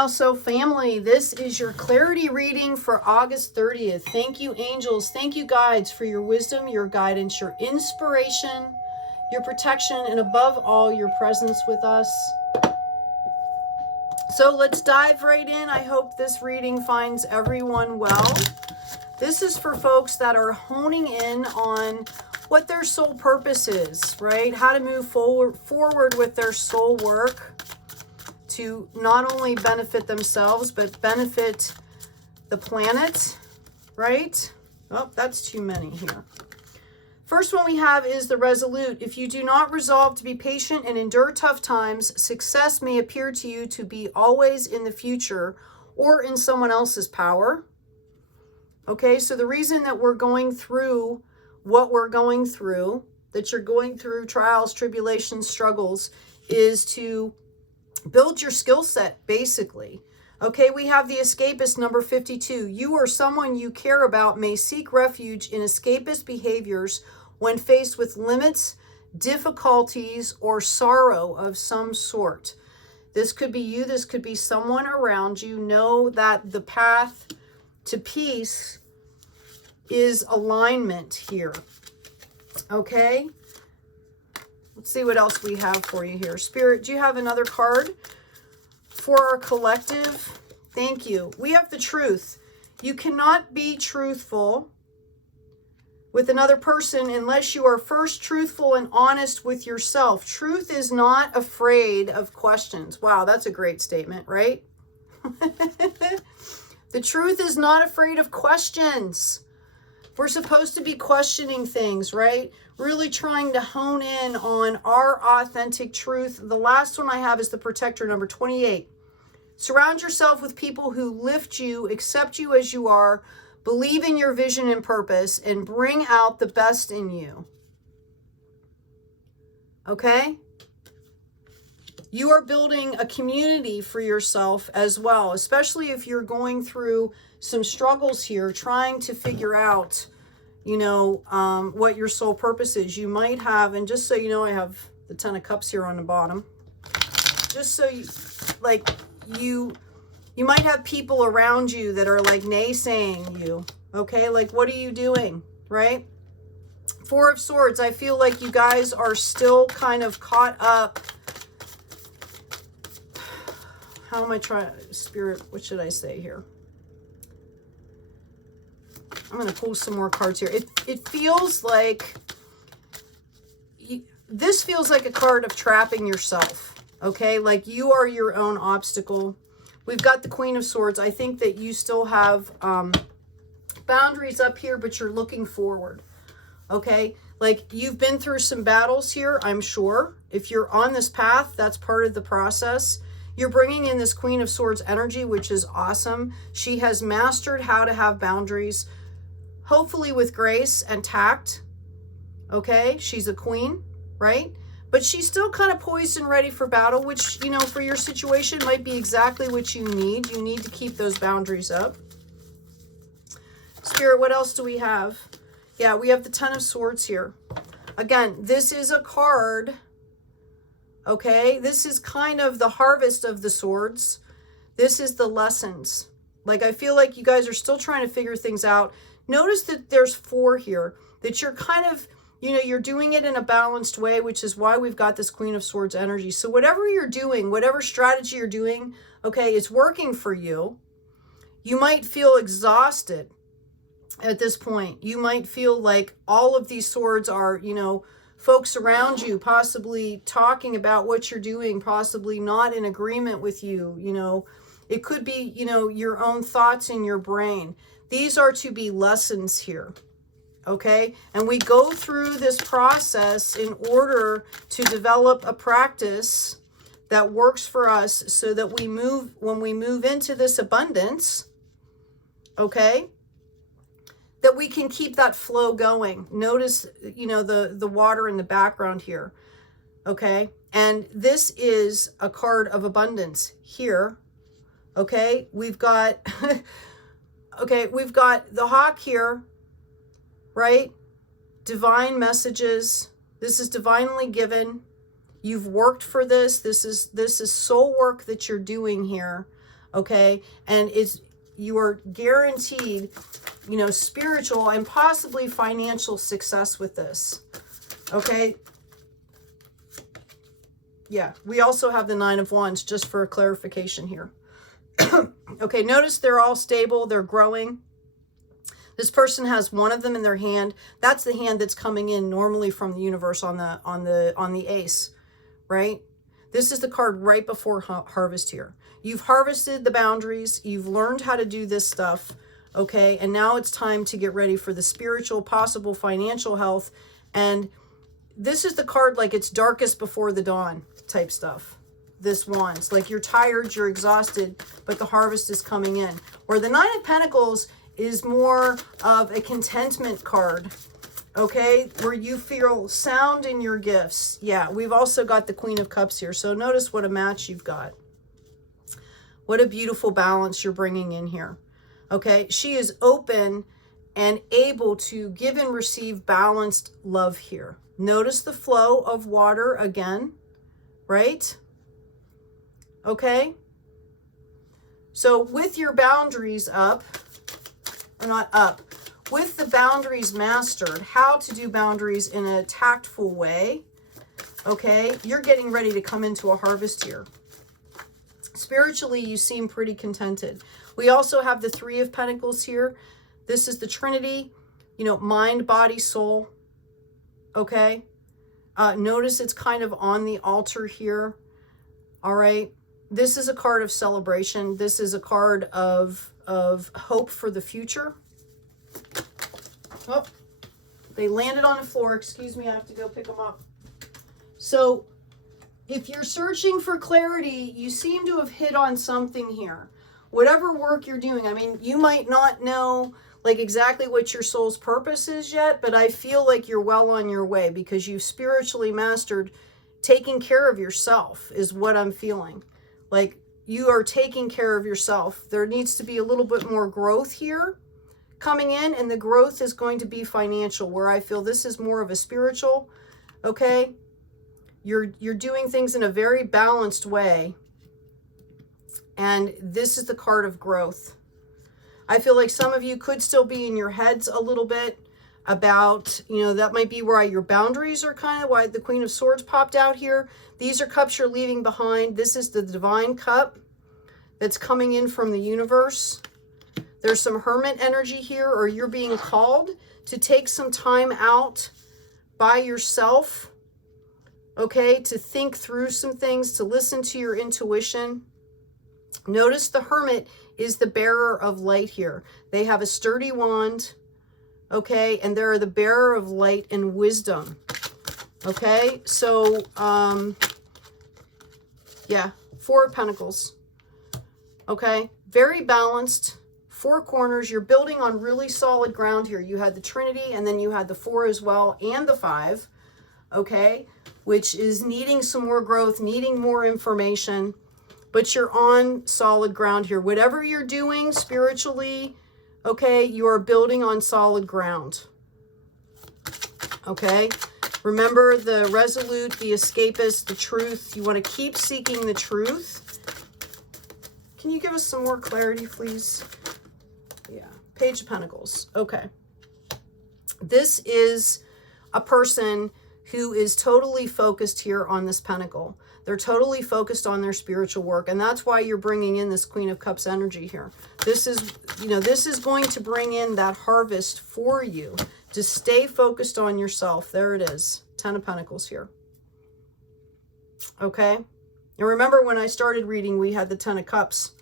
Also, family, this is your clarity reading for August 30th. Thank you, angels. Thank you, guides, for your wisdom, your guidance, your inspiration, your protection, and above all, your presence with us. So let's dive right in. I hope this reading finds everyone well. This is for folks that are honing in on what their soul purpose is, right? How to move forward with their soul work to not only benefit themselves, but benefit the planet, right? Oh, that's too many here. First one we have is the Resolute. If you do not resolve to be patient and endure tough times, success may appear to you to be always in the future or in someone else's power. Okay, so the reason that we're going through what we're going through, that you're going through trials, tribulations, struggles, is to build your skill set, basically. Okay, we have the escapist, number 52. You or someone you care about may seek refuge in escapist behaviors when faced with limits, difficulties, or sorrow of some sort. This could be you, this could be someone around you. Know that the path to peace is alignment here. Okay? Let's see what else we have for you here. Spirit, do you have another card for our collective? Thank you. We have the truth. You cannot be truthful with another person unless you are first truthful and honest with yourself. Truth is not afraid of questions. Wow, that's a great statement, right? The truth is not afraid of questions. We're supposed to be questioning things, right? Really trying to hone in on our authentic truth. The last one I have is the Protector, number 28. Surround yourself with people who lift you, accept you as you are, believe in your vision and purpose, and bring out the best in you. Okay? You are building a community for yourself as well, especially if you're going through some struggles here, trying to figure out, you know, what your soul purpose is. You might have, and just so you know, I have the 10 of Cups here on the bottom. Just so you, like, you might have people around you that are like naysaying you, okay? Like, what are you doing, right? Four of Swords, I feel like you guys are still kind of caught up. How am I trying, Spirit, what should I say here? I'm going to pull some more cards here. It feels like, this feels like a card of trapping yourself, okay? Like you are your own obstacle. We've got the Queen of Swords. I think that you still have boundaries up here, but you're looking forward, okay? Like you've been through some battles here, I'm sure. If you're on this path, that's part of the process. You're bringing in this Queen of Swords energy, which is awesome. She has mastered how to have boundaries, hopefully with grace and tact. Okay, she's a queen, right? But she's still kind of poised and ready for battle, which, you know, for your situation might be exactly what you need. You need to keep those boundaries up. Spirit, what else do we have? Yeah, we have the 10 of Swords here. Again, this is a card, okay? This is kind of the harvest of the swords. This is the lessons. Like, I feel like you guys are still trying to figure things out. Notice that there's 4 here, that you're kind of, you know, you're doing it in a balanced way, which is why we've got this Queen of Swords energy. So whatever you're doing, whatever strategy you're doing, okay, it's working for you. You might feel exhausted at this point. You might feel like all of these swords are, you know, folks around you possibly talking about what you're doing, possibly not in agreement with you, you know. It could be, you know, your own thoughts in your brain. These are to be lessons here, okay? And we go through this process in order to develop a practice that works for us so that we move, when we move into this abundance, okay, that we can keep that flow going. Notice, you know, the water in the background here, okay? And this is a card of abundance here, okay? We've got... Okay, we've got the hawk here, right? Divine messages. This is divinely given. You've worked for this. This is soul work that you're doing here. okay? And you are guaranteed, you know, spiritual and possibly financial success with this, okay? Yeah, we also have the Nine of Wands, just for a clarification here. Okay, notice they're all stable, they're growing. This person has one of them in their hand. That's the hand that's coming in normally from the universe on the ace, right? This is the card right before harvest here. You've harvested the boundaries. You've learned how to do this stuff, okay? And now it's time to get ready for the spiritual, possible financial health. And this is the card like it's darkest before the dawn type stuff. This Wands, like you're tired, you're exhausted, but the harvest is coming in. Where the Nine of Pentacles is more of a contentment card, okay, where you feel sound in your gifts. Yeah, we've also got the Queen of Cups here. So notice what a match you've got. What a beautiful balance you're bringing in here. Okay, she is open and able to give and receive balanced love here. Notice the flow of water again, right? Okay. So with your boundaries up, or not up, with the boundaries mastered, how to do boundaries in a tactful way, okay, you're getting ready to come into a harvest here. Spiritually, you seem pretty contented. We also have the Three of Pentacles here. This is the Trinity, you know, mind, body, soul, okay? Notice it's kind of on the altar here, all right? This is a card of celebration. This is a card of hope for the future. Oh, they landed on the floor. Excuse me, I have to go pick them up. So if you're searching for clarity, you seem to have hit on something here. Whatever work you're doing, I mean, you might not know like exactly what your soul's purpose is yet, but I feel like you're well on your way because you've spiritually mastered taking care of yourself is what I'm feeling. Like you are taking care of yourself. There needs to be a little bit more growth here coming in, and the growth is going to be financial, where I feel this is more of a spiritual, okay? You're doing things in a very balanced way, and this is the card of growth. I feel like some of you could still be in your heads a little bit about, you know, that might be why your boundaries are kind of why the Queen of Swords popped out here. These are cups you're leaving behind. This is the divine cup that's coming in from the universe. There's some hermit energy here, or you're being called to take some time out by yourself, okay, to think through some things, to listen to your intuition. Notice the hermit is the bearer of light here. They have a sturdy wand, okay, and they're the bearer of light and wisdom, okay? So, yeah, Four of Pentacles, okay? Very balanced. Four corners. You're building on really solid ground here. You had the Trinity, and then you had the Four as well, and the Five, okay, which is needing some more growth, needing more information, but you're on solid ground here. Whatever you're doing spiritually, okay, you are building on solid ground, okay? Remember the resolute, the escapist, the truth. You want to keep seeking the truth. Can you give us some more clarity, please? Yeah, Page of Pentacles. Okay. This is a person who is totally focused here on this pentacle. They're totally focused on their spiritual work, and that's why you're bringing in this Queen of Cups energy here. This is, you know, this is going to bring in that harvest for you to stay focused on yourself. There it is. Ten of Pentacles here. Okay. And remember when I started reading, we had the Ten of Cups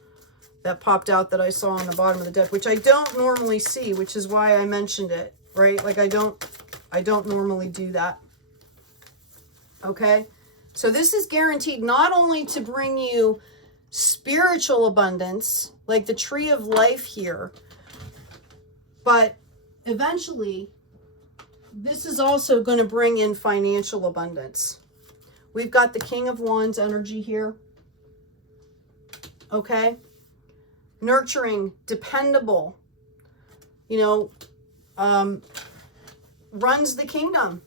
that popped out that I saw on the bottom of the deck, which I don't normally see, which is why I mentioned it, right? Like I don't normally do that. Okay. So this is guaranteed not only to bring you spiritual abundance, like the Tree of Life here, but eventually this is also going to bring in financial abundance. We've got the King of Wands energy here. Okay. Nurturing, dependable, you know, runs the kingdom,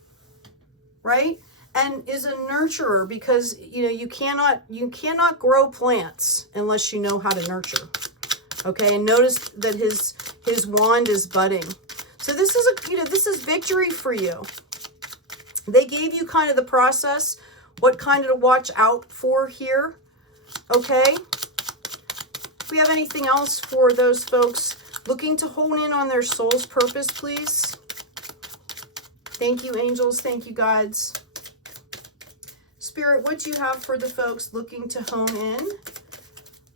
right? and is a nurturer, because you know you cannot grow plants unless you know how to nurture. Okay, and notice that his wand is budding. So this is this is victory for you. They gave you kind of the process, what kind of to watch out for here. Okay. Do we have anything else for those folks looking to hone in on their soul's purpose, please? Thank you, angels. Thank you, guides. Spirit, what do you have for the folks looking to hone in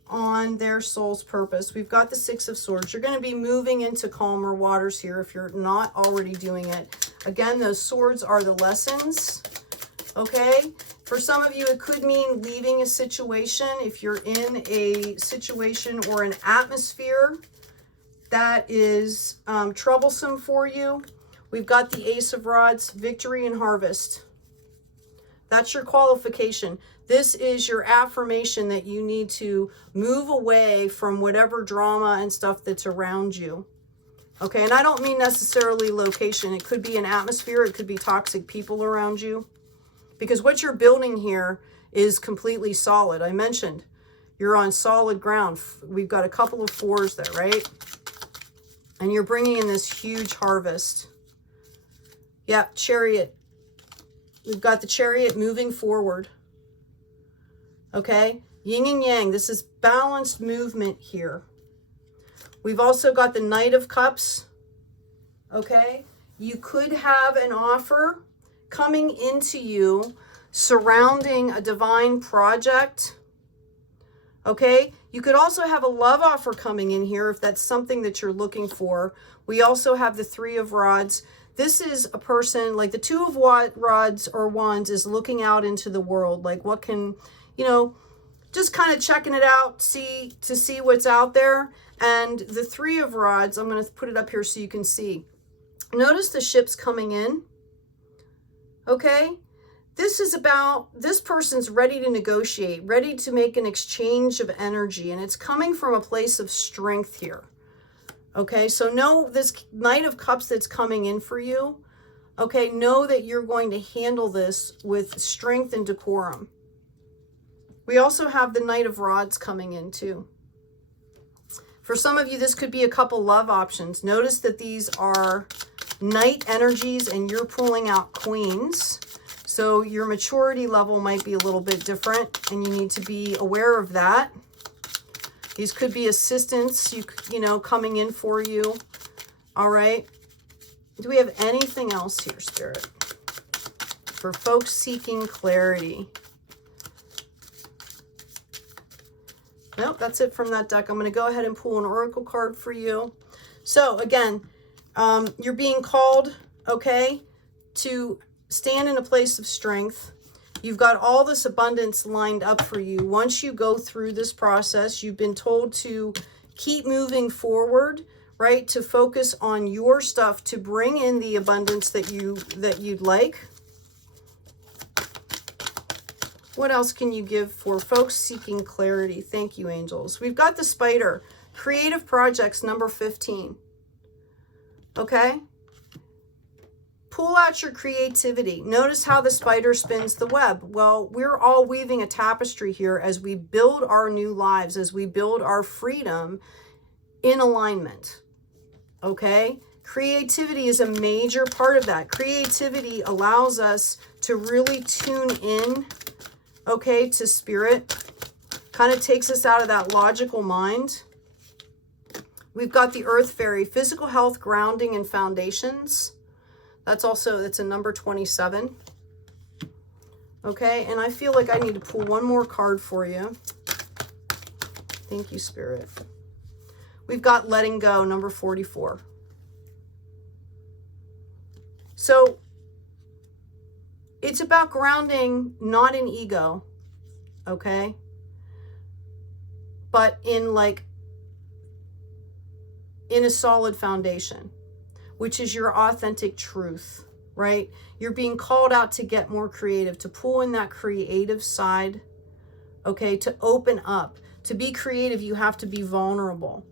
on their soul's purpose? We've got the Six of Swords. You're going to be moving into calmer waters here if you're not already doing it. Again, those swords are the lessons. Okay. For some of you, it could mean leaving a situation. If you're in a situation or an atmosphere that is troublesome for you, we've got the Ace of Rods, victory and harvest. That's your qualification. This is your affirmation that you need to move away from whatever drama and stuff that's around you. Okay, and I don't mean necessarily location. It could be an atmosphere. It could be toxic people around you. Because what you're building here is completely solid. I mentioned you're on solid ground. We've got a couple of fours there, right? And you're bringing in this huge harvest. Yeah, Chariot. We've got the Chariot moving forward. Okay, yin and yang. This is balanced movement here. We've also got the Knight of Cups. Okay, you could have an offer coming into you surrounding a divine project. Okay, you could also have a love offer coming in here if that's something that you're looking for. We also have the Three of Rods. This is a person, like the Two of Rods or Wands is looking out into the world. Like what can, you know, just kind of checking it out, to see what's out there. And the Three of Rods, I'm going to put it up here so you can see. Notice the ships coming in. Okay. This is about, this person's ready to negotiate, ready to make an exchange of energy. And it's coming from a place of strength here. Okay, so know this Knight of Cups that's coming in for you. Okay, know that you're going to handle this with strength and decorum. We also have the Knight of Rods coming in too. For some of you, this could be a couple love options. Notice that these are Knight energies and you're pulling out Queens. So your maturity level might be a little bit different and you need to be aware of that. These could be assistants, you know, coming in for you. All right. Do we have anything else here, Spirit? For folks seeking clarity. Nope, that's it from that deck. I'm going to go ahead and pull an oracle card for you. So again, you're being called, okay, to stand in a place of strength. You've got all this abundance lined up for you. Once you go through this process, you've been told to keep moving forward, right? To focus on your stuff, to bring in the abundance that you'd like. What else can you give for folks seeking clarity? Thank you, angels. We've got the Spider, creative projects, number 15. Okay? Pull out your creativity. Notice how the spider spins the web. Well, we're all weaving a tapestry here as we build our new lives, as we build our freedom in alignment. Okay? Creativity is a major part of that. Creativity allows us to really tune in, okay, to spirit. Kind of takes us out of that logical mind. We've got the Earth Fairy, physical health, grounding, and foundations. It's a number 27. Okay, and I feel like I need to pull one more card for you. Thank you, Spirit. We've got letting go, number 44. So it's about grounding, not in ego, okay? But in a solid foundation, which is your authentic truth, right? You're being called out to get more creative, to pull in that creative side, okay? To open up. To be creative, you have to be vulnerable,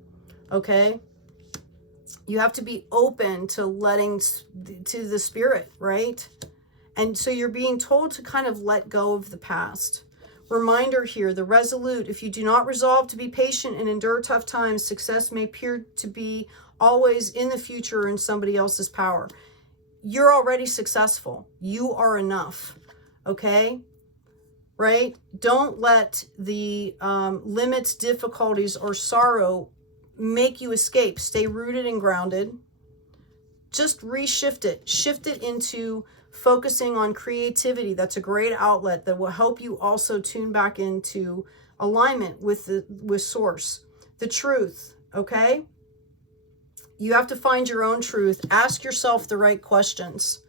okay? You have to be open to letting, to the spirit, right? And so you're being told to kind of let go of the past. Reminder here, the resolute, if you do not resolve to be patient and endure tough times, success may appear to be always in the future or in somebody else's power. You're already successful. You are enough. Okay? Right? Don't let the limits, difficulties, or sorrow make you escape. Stay rooted and grounded. Just reshift it. Shift it into focusing on creativity. That's a great outlet that will help you also tune back into alignment with source. The truth, okay? You have to find your own truth. Ask yourself the right questions.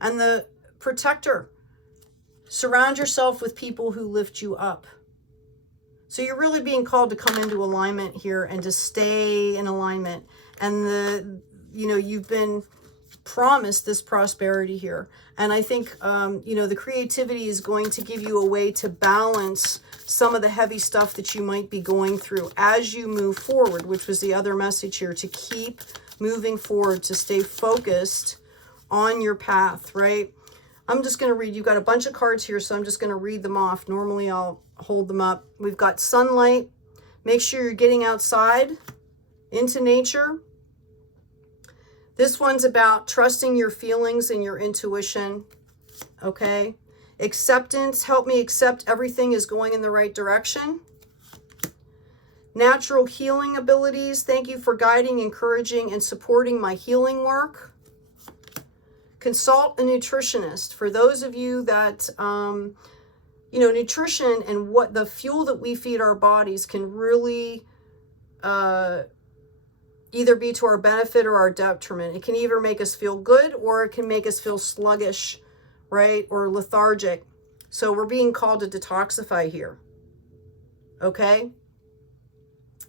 And the protector, surround yourself with people who lift you up. So you're really being called to come into alignment here and to stay in alignment. And you've been promised this prosperity here. And I think, the creativity is going to give you a way to balance some of the heavy stuff that you might be going through as you move forward, which was the other message here, to keep moving forward, to stay focused on your path, right? I'm just going to read. You've got a bunch of cards here, so I'm just going to read them off. Normally, I'll hold them up. We've got sunlight. Make sure you're getting outside into nature. This one's about trusting your feelings and your intuition, okay? Acceptance, help me accept everything is going in the right direction. Natural healing abilities, thank you for guiding, encouraging, and supporting my healing work. Consult a nutritionist. For those of you that, nutrition and what the fuel that we feed our bodies can really either be to our benefit or our detriment. It can either make us feel good or it can make us feel sluggish, right? Or lethargic. So we're being called to detoxify here. Okay?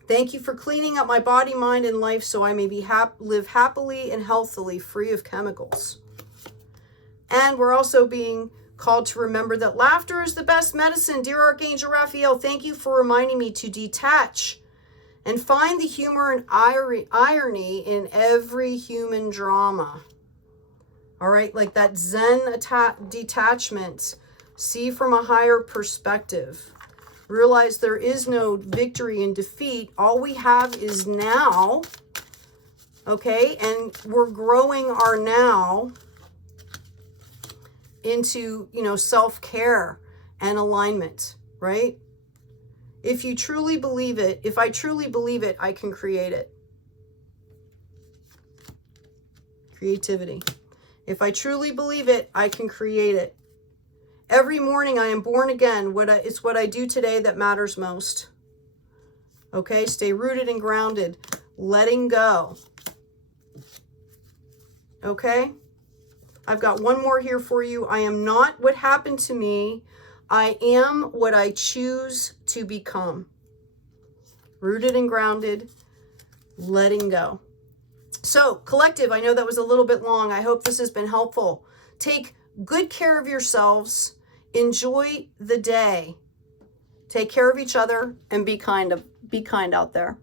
Thank you for cleaning up my body, mind, and life so I may be live happily and healthily, free of chemicals. And we're also being called to remember that laughter is the best medicine. Dear Archangel Raphael, thank you for reminding me to detach and find the humor and irony in every human drama. All right, like that Zen detachment. See from a higher perspective. Realize there is no victory and defeat. All we have is now. Okay, and we're growing our now into, self-care and alignment, right? If you truly believe it, if I truly believe it, I can create it. Creativity. If I truly believe it, I can create it. Every morning I am born again. It's what I do today that matters most. Okay, stay rooted and grounded. Letting go. Okay? I've got one more here for you. I am not what happened to me. I am what I choose to become. Rooted and grounded, letting go. So, collective, I know that was a little bit long. I hope this has been helpful. Take good care of yourselves. Enjoy the day. Take care of each other and be kind out there.